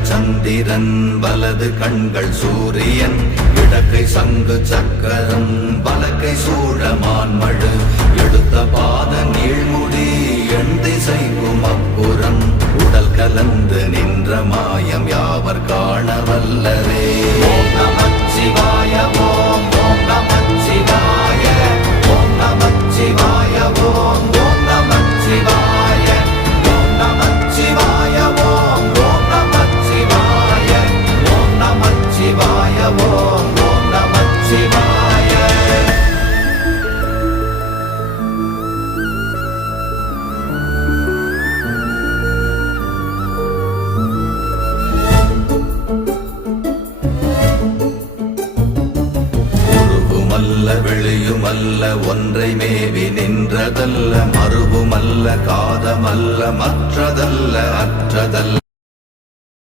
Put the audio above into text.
இடங்கள் சந்திரன் வலது கண்கள் சூரியன் இடக்கை சங்கு சக்கரம் வலக்கை சூழமான்மழு எடுத்த பாத நீழ்முடி எண் திசைக்கும் அப்புறம் உடல் கலந்து நின்ற மாயம் யாவர் காண வல்லரே. ஓம் நமச்சிவாய ஓம் ஓம் நமச்சிவாய ஓம் நமச்சிவாய ஓம் ஓம் நமச்சிவாய ஓம் நமச்சிவாய ஓம் ஓம் நமச்சிவாய ஓம் நமச்சிவாய ஓம் ஓம் நமச்சிவாய. வெளியுமல்ல ஒன்றை மேவி நின்றதல்ல மறுவுமல்ல காதமல்ல மற்றதல்ல அற்றதல்ல